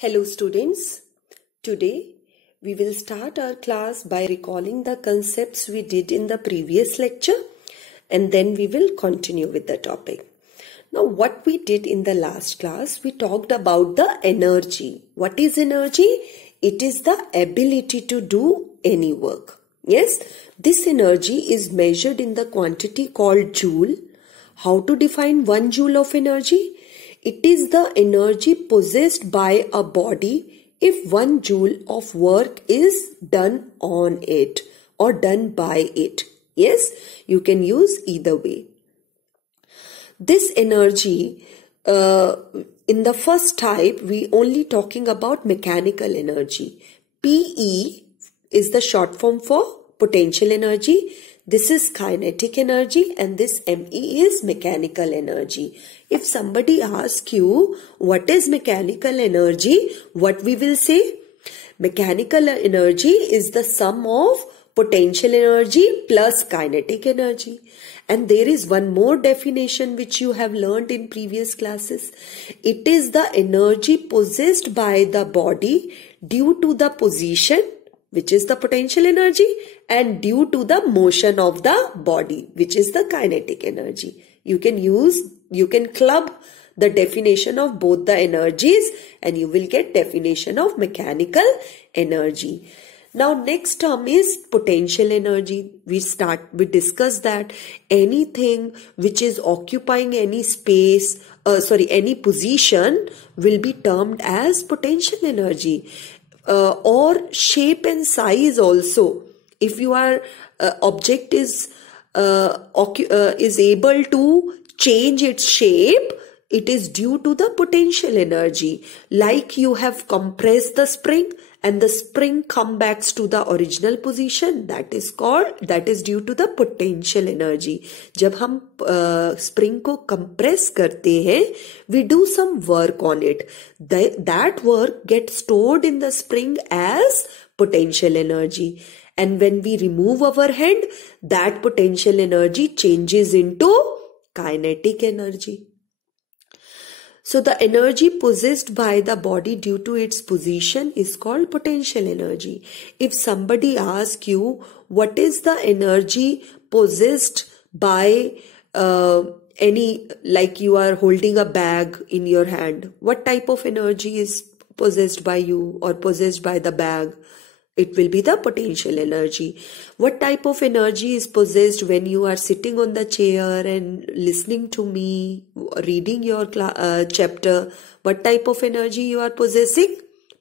Hello students, today we will start our class by recalling the concepts we did in the previous lecture and then we will continue with the topic. Now what we did in the last class, we talked about the energy. What is energy? It is the ability to do any work. Yes, this energy is measured in the quantity called joule. How to define 1 joule of energy? It is the energy possessed by a body if 1 joule of work is done on it or done by it. Yes, you can use either way. This energy, in the first type, we only talking about mechanical energy. PE is the short form for potential energy. This is kinetic energy and this ME is mechanical energy. If somebody asks you what is mechanical energy, what we will say? Mechanical energy is the sum of potential energy plus kinetic energy. And there is one more definition which you have learned in previous classes. It is the energy possessed by the body due to the position, which is the potential energy, and due to the motion of the body, which is the kinetic energy. You can club the definition of both the energies and you will get definition of mechanical energy. Now next term is potential energy. We discussed that anything which is occupying any space, any position will be termed as potential energy. Or shape and size also. If your object is able to change its shape, it is due to the potential energy. Like you have compressed the spring and the spring comes back to the original position, that is due to the potential energy. जब हम spring को compress करते हैं, we do some work on it. That work gets stored in the spring as potential energy. And when we remove our hand, that potential energy changes into kinetic energy. So the energy possessed by the body due to its position is called potential energy. If somebody asks you what is the energy possessed by like you are holding a bag in your hand, what type of energy is possessed by you or possessed by the bag? It will be the potential energy. What type of energy is possessed when you are sitting on the chair and listening to me, reading your chapter? What type of energy you are possessing?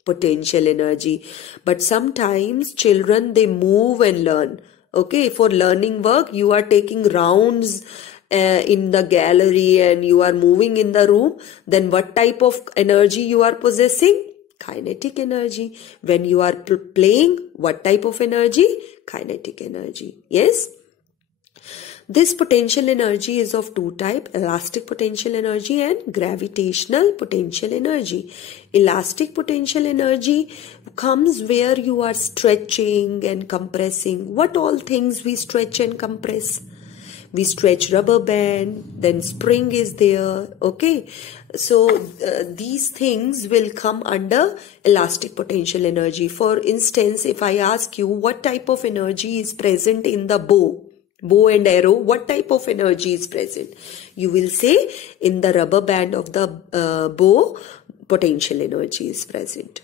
Potential energy. But sometimes children, they move and learn. Okay, for learning work, you are taking rounds in the gallery and you are moving in the room. Then what type of energy you are possessing? Kinetic energy. When you are playing, what type of energy? Kinetic energy. Yes. This potential energy is of two types, elastic potential energy and gravitational potential energy. Elastic potential energy comes where you are stretching and compressing. What all things we stretch and compress? We stretch rubber band, then spring is there. Okay. So these things will come under elastic potential energy. For instance, if I ask you what type of energy is present in the bow and arrow, what type of energy is present? You will say in the rubber band of the bow, potential energy is present.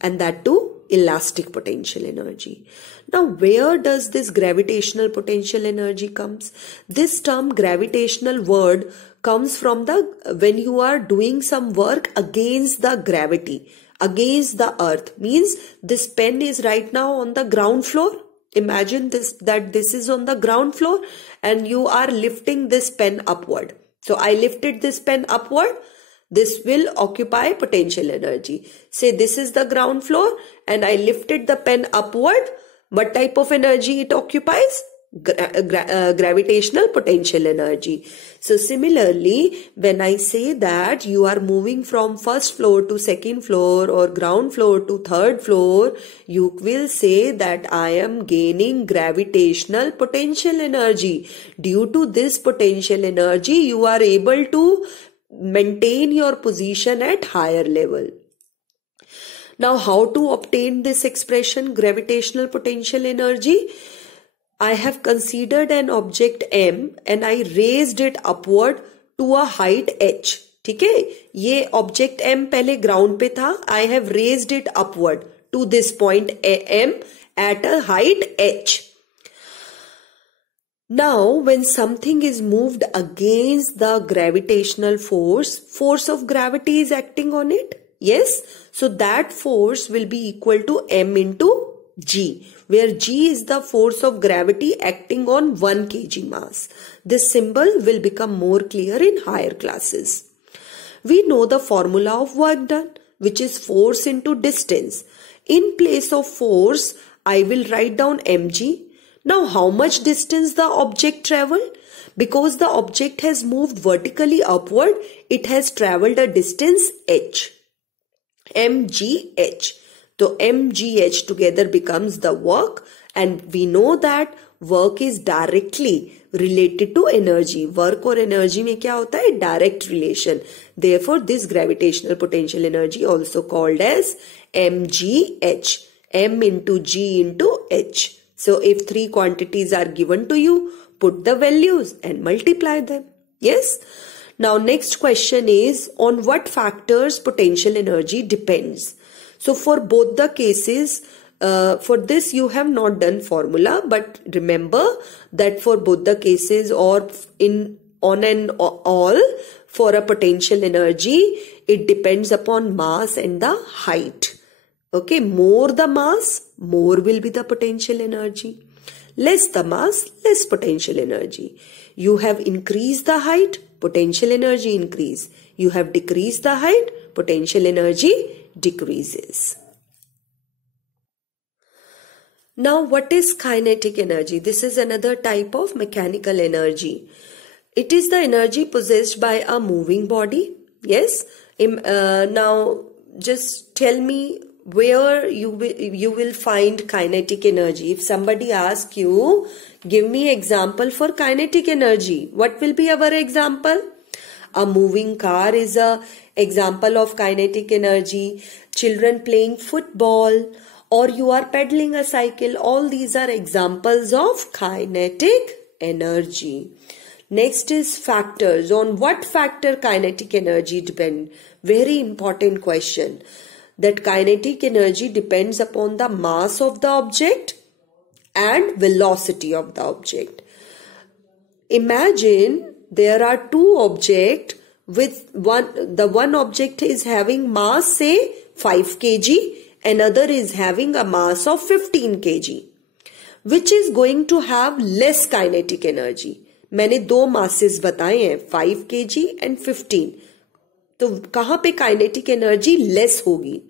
And that too, elastic potential energy. Now, where does this gravitational potential energy comes? This term gravitational word comes from when you are doing some work against the gravity, against the earth. Means this pen is right now on the ground floor. Imagine that this is on the ground floor and you are lifting this pen upward. So I lifted this pen upward. This will occupy potential energy. Say this is the ground floor and I lifted the pen upward. What type of energy it occupies? Gravitational potential energy. So similarly, when I say that you are moving from first floor to second floor or ground floor to third floor, you will say that I am gaining gravitational potential energy. Due to this potential energy, you are able to maintain your position at higher level. Now, how to obtain this expression, gravitational potential energy? I have considered an object M and I raised it upward to a height h. ठीक है, ये object M पहले ground पे था. I have raised it upward to this point M at a height h. Now, when something is moved against the gravitational force of gravity is acting on it. Yes, so that force will be equal to M into G, where G is the force of gravity acting on 1 kg mass. This symbol will become more clear in higher classes. We know the formula of work done, which is force into distance. In place of force, I will write down mg. Now, how much distance the object traveled? Because the object has moved vertically upward, it has traveled a distance h. mgh. So mgh together becomes the work, and we know that work is directly related to energy. Work और energy में क्या होता है? Direct relation. Therefore, this gravitational potential energy also called as mgh. M into G into H. So if 3 quantities are given to you, put the values and multiply them. Yes. Now next question is, on what factors potential energy depends? So for both the cases, for this you have not done formula, but remember that for both the cases or on and all, for a potential energy, it depends upon mass and the height. Okay, more the mass, more will be the potential energy. Less the mass, less potential energy. You have increased the height, potential energy increase. You have decreased the height, potential energy decreases. Now, what is kinetic energy? This is another type of mechanical energy. It is the energy possessed by a moving body. Yes. Now, just tell me where you will find kinetic energy. If somebody asks you, give me example for kinetic energy, what will be our example? A moving car is a example of kinetic energy. Children playing football, or you are pedaling a cycle. All these are examples of kinetic energy. Next is factors. On what factor kinetic energy depend? Very important question. That kinetic energy depends upon the mass of the object and velocity of the object. Imagine there are 2 objects with the one object is having mass say 5 kg, another is having a mass of 15 kg. Which is going to have less kinetic energy? मैंने 2 masses बताए हैं, 5 kg and 15. तो कहाँ पे kinetic energy less होगी?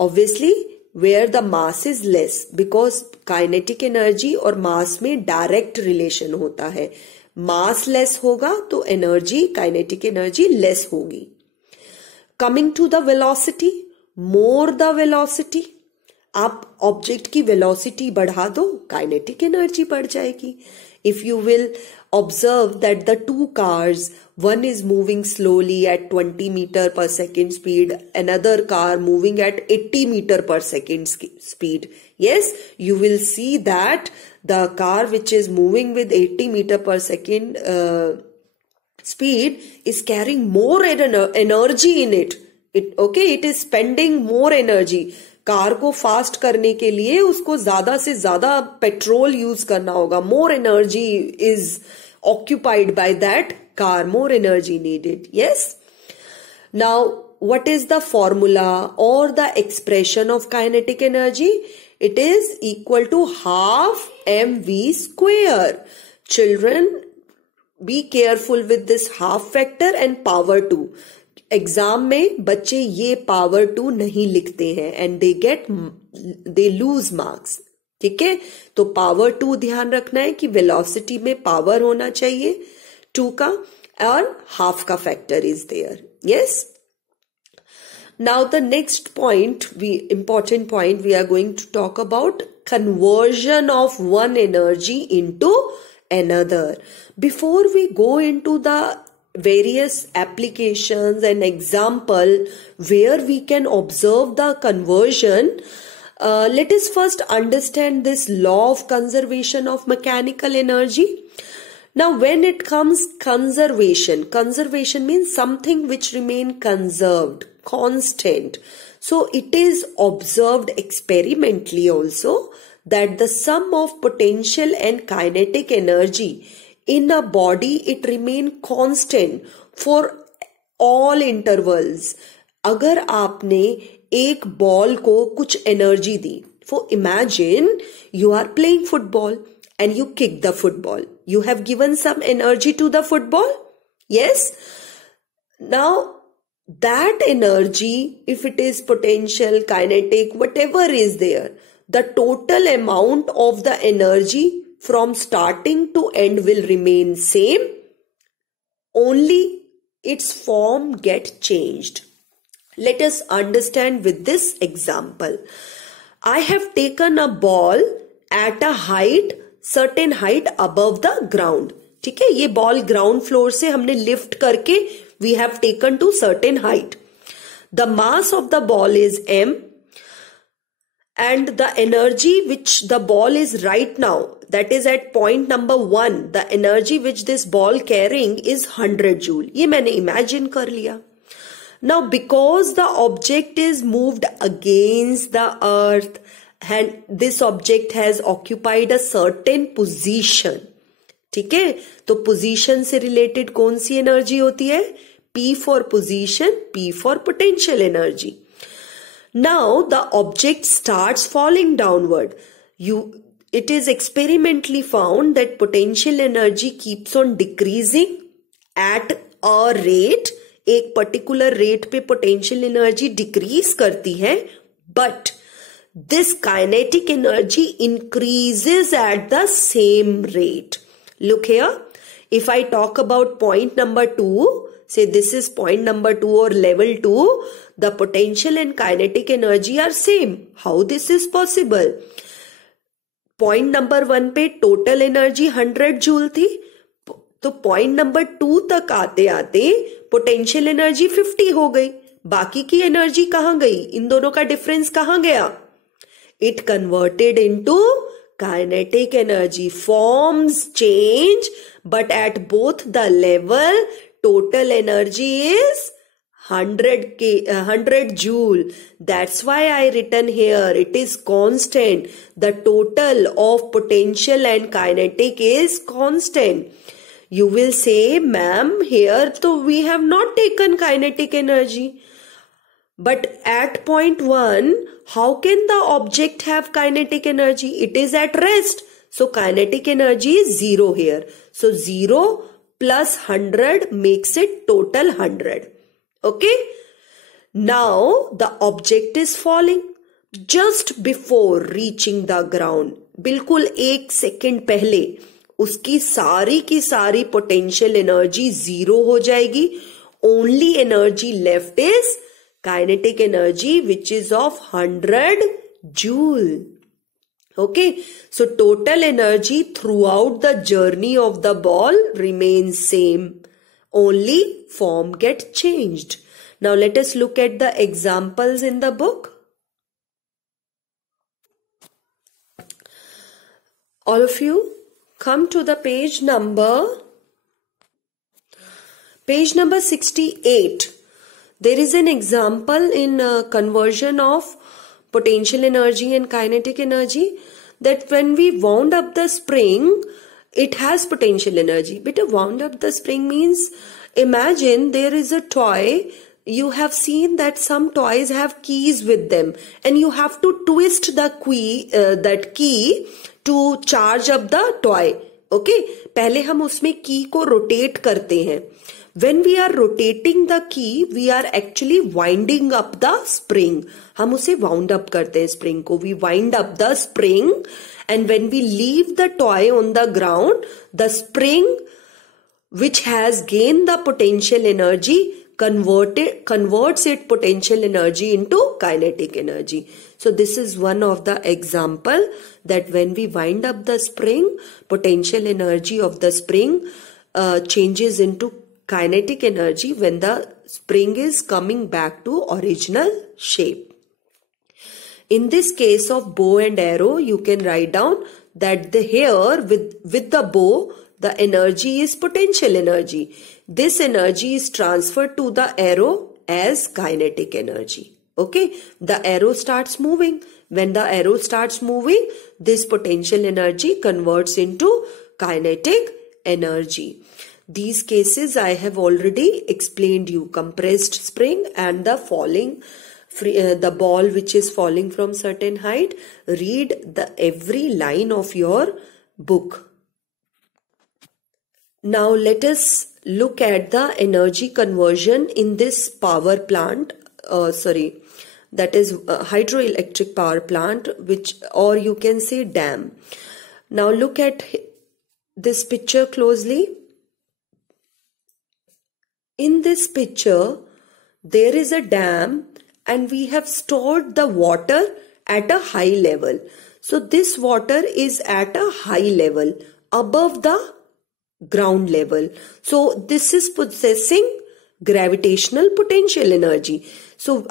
Obviously, where the mass is less, because kinetic energy और mass में direct relation होता है. Mass less होगा तो energy, kinetic energy less होगी. Coming to the velocity, more the velocity, आप object की velocity बढ़ा दो, kinetic energy बढ़ जाएगी. If you will observe that the 2 cars, one is moving slowly at 20 meter per second speed, another car moving at 80 meter per second speed. Yes, you will see that the car which is moving with 80 meter per second speed is carrying more energy in it. It is spending more energy. Car को fast करने के लिए उसको ज्यादा से ज्यादा petrol use करना होगा. More energy is occupied by that car, more energy needed. Yes. Now, what is the formula or the expression of kinetic energy? It is equal to half mv square. Children, be careful with this half factor and power 2. Exam में बच्चे ये power 2 नहीं लिखते हैं and they lose marks. ठीक है, तो power 2 ध्यान रखना है कि वेलोसिटी में पावर होना चाहिए 2 का और हाफ का factor is there. Yes. Now the next point, important point, we are going to talk about conversion of one energy into another. Before we go into the various applications and example where we can observe the conversion. Let us first understand this law of conservation of mechanical energy. Now, when it comes conservation means something which remain conserved, constant. So it is observed experimentally also that the sum of potential and kinetic energy in a body, it remain constant for all intervals. अगर आपने एक ball को कुछ energy the, for imagine you are playing football and you kick the football. You have given some energy to the football. Yes. Now that energy, if it is potential, kinetic, whatever is there, the total amount of the energy from starting to end will remain same. Only its form get changed. Let us understand with this example. I have taken a ball at a height, certain height above the ground. ठीक है, ये ball ground floor से हमने lift करके we have taken to certain height. The mass of the ball is m and the energy which the ball is right now, that is at point number 1, the energy which this ball carrying is 100 joule. ये मैंने imagine कर लिया. Now because the object is moved against the earth and this object has occupied a certain position, ठीक है, तो position से related कौन सी energy होती है? P for position, P for potential energy. Now the object starts falling downward. It is experimentally found that potential energy keeps on decreasing at a rate. एक particular rate पे potential energy decrease करती है, but this kinetic energy increases at the same rate. Look here, if I talk about point number 2, say this is point number 2 or level 2, the potential and kinetic energy are same. How this is possible? Point number 1 पे total energy 100 joule थी, तो point number 2 तक आते आते potential energy 50 हो गई. बाकी की energy कहाँ गई? इन दोनों का difference कहाँ गया? It converted into kinetic energy. Forms change, but at both the level, total energy is 100 joule. That's why I written here, it is constant. The total of potential and kinetic is constant. You will say, ma'am, here so we have not taken kinetic energy. But at point 1, how can the object have kinetic energy? It is at rest. So kinetic energy is 0 here. So 0 plus 100 makes it total 100. Okay. Now the object is falling. Just before reaching the ground, बिल्कुल 1 second पहले उसकी सारी की सारी potential energy 0 हो जाएगी. Only energy left is kinetic energy, which is of 100 joule. Okay, so total energy throughout the journey of the ball remains same. Only form get changed. Now let us look at the examples in the book. All of you come to the page number 68. There is an example in conversion of potential energy and kinetic energy, that when we wound up the spring, it has potential energy. But wound up the spring means, imagine there is a toy. You have seen that some toys have keys with them and you have to twist the key to charge up the toy. Okay, पहले हम उसमें key को rotate करते हैं. When we are rotating the key, we are actually winding up the spring. हम उसे wound up करते हैं spring को. We wind up the spring, and when we leave the toy on the ground, the spring which has gained the potential energy converts its potential energy into kinetic energy. So this is one of the example that when we wind up the spring, potential energy of the spring changes into kinetic energy when the spring is coming back to original shape. In this case of bow and arrow, you can write down that here with the bow, the energy is potential energy. This energy is transferred to the arrow as kinetic energy. Okay, the arrow starts moving. When the arrow starts moving, this potential energy converts into kinetic energy. These cases I have already explained you. Compressed spring and the falling the ball which is falling from certain height. Read every line of your book. Now let us look at the energy conversion in this power plant. That is hydroelectric power plant, or you can say dam. Now look at this picture closely. In this picture, there is a dam and we have stored the water at a high level. So this water is at a high level above the ground level. So this is possessing gravitational potential energy. So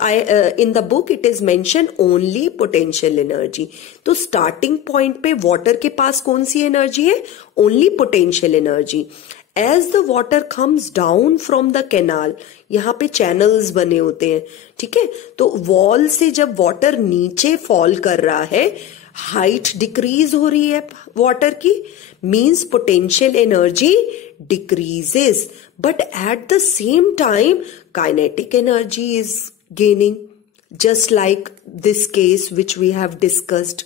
in the book it is mentioned only potential energy. तो starting point पे water के पास कौन सी energy है? Only potential energy. As the water comes down from the canal, यहाँ पे channels बने होते हैं, ठीक है? तो wall से जब water नीचे fall कर रहा है, height decrease हो रही है water की, means potential energy decreases, but at the same time kinetic energy is gaining, just like this case which we have discussed.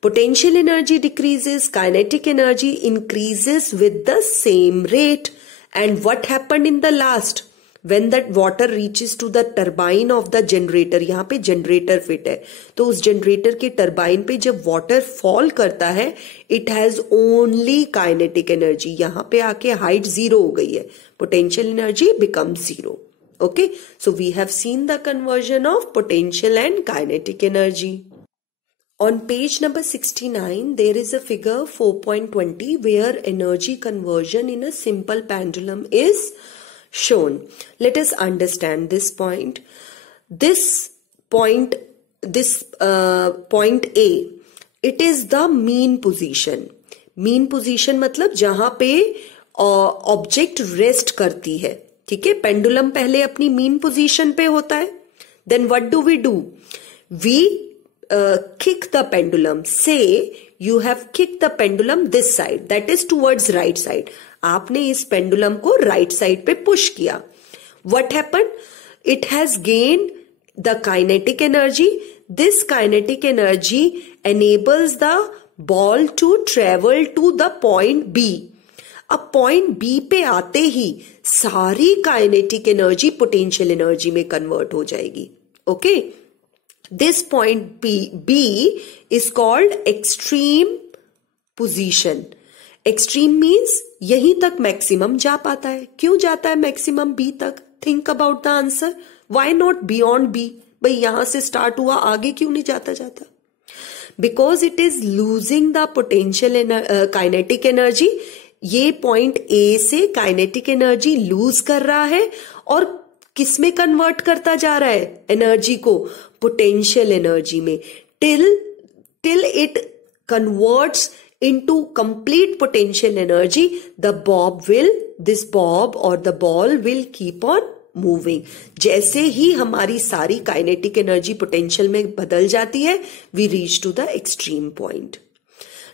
Potential energy decreases, kinetic energy increases with the same rate. And what happened in the last? When that water reaches to the turbine of the generator, यहाँ पे generator fit है, तो उस generator के turbine पे जब water fall करता है, it has only kinetic energy. यहाँ पे आके height 0 हो गई है, potential energy becomes 0. Okay, so we have seen the conversion of potential and kinetic energy. On page number 69, there is a figure 4.20 where energy conversion in a simple pendulum is shown. Let us understand this point. This point A, it is the mean position. Mean position मतलब जहां पे object rest करती है, ठीक है? Pendulum पहले अपनी mean position पे होता है. Then what do? We kick the pendulum. Say you have kicked the pendulum this side, that is towards right side. आपने इस पेंडुलम को right side पे push किया. What happened? It has gained the kinetic energy. This kinetic energy enables the ball to travel to the point B. अब point B पे आते ही सारी kinetic energy potential energy में कन्वर्ट हो जाएगी. Okay, this point B is called extreme position. Extreme means यहीं तक maximum जा पाता है. क्यों जाता है मैक्सिमम B तक? Think about the answer. Why not beyond B? भाई यहां से स्टार्ट हुआ, आगे क्यों नहीं जाता? Because it is losing the potential kinetic energy. ये पॉइंट A से काइनेटिक एनर्जी लूज कर रहा है और किस में कन्वर्ट करता जा रहा है एनर्जी को? पोटेंशियल एनर्जी में. Till it converts into complete potential energy, this bob और the ball will keep on moving. जैसे ही हमारी सारी काइनेटिक एनर्जी पोटेंशियल में बदल जाती है, we reach to the extreme point.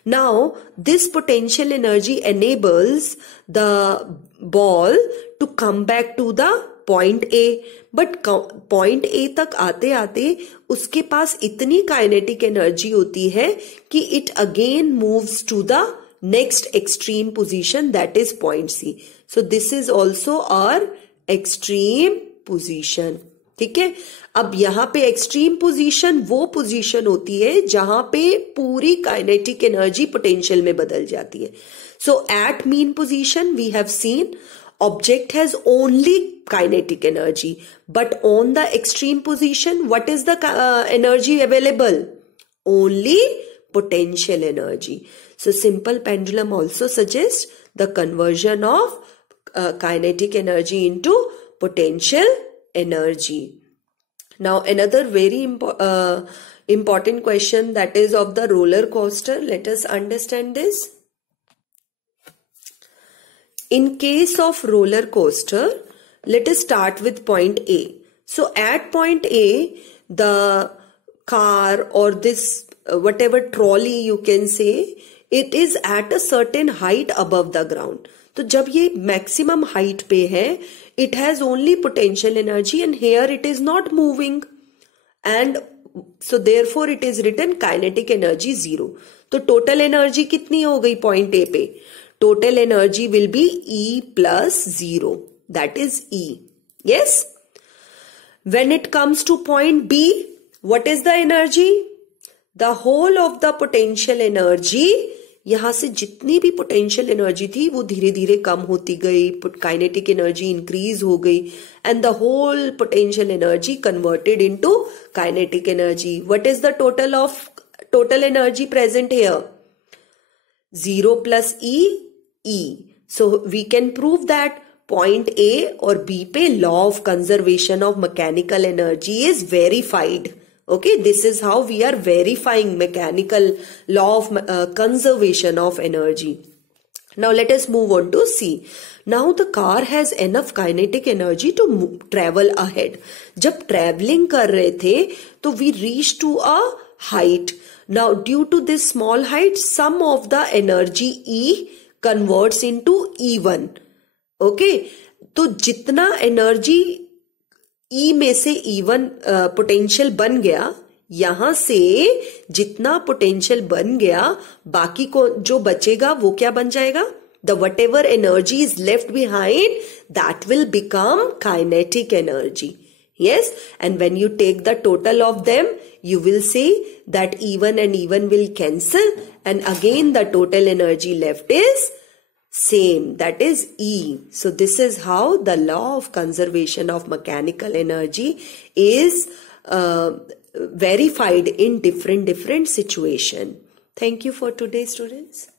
Now, this potential energy enables the ball to come back to the point A. But point A तक आते आते उसके पास इतनी kinetic energy होती है कि it again moves to the next extreme position, that is point C. So this is also our extreme position. ठीक है. अब यहां पे एक्सट्रीम पोजीशन वो पोजीशन होती है जहां पे पूरी काइनेटिक एनर्जी पोटेंशियल में बदल जाती है. So at mean position we have seen object has only kinetic energy, but on the extreme position what is the energy available? Only potential energy. So simple pendulum also suggests the conversion of kinetic energy into potential energy. Now another very important question, that is of the roller coaster. Let us understand this. In case of roller coaster, let us start with point A. So at point A, the car or this whatever trolley you can say, it is at a certain height above the ground. तो जब ये maximum height पे है, it has only potential energy and here it is not moving, and so therefore it is written kinetic energy 0. तो total energy कितनी हो गई point A पे? Total energy will be E plus 0. That is E. Yes? When it comes to point B, what is the energy? The whole of the potential energy, यहाँ से जितनी भी potential energy थी वो धीरे धीरे कम होती गई, kinetic energy increase हो गई, and the whole potential energy converted into kinetic energy. What is the total energy present here? 0 plus E, E. So we can prove that point A or B पे law of conservation of mechanical energy is verified. Okay, this is how we are verifying mechanical law of conservation of energy. Now let us move on to C. Now the car has enough kinetic energy to travel ahead. जब traveling कर रहे थे तो we reached to a height. Now due to this small height, some of the energy E converts into E1. Okay, तो जितना energy E में से E1 potential बन गया, यहां से जितना पोटेंशियल बन गया, बाकी को जो बचेगा वो क्या बन जाएगा? The whatever energy is left behind, that will become kinetic energy. Yes, and when you take the total of them, you will see that E1 and E1 will cancel, and again the total energy left is same, that is E. So this is how the law of conservation of mechanical energy is verified in different situation. Thank you for today, students.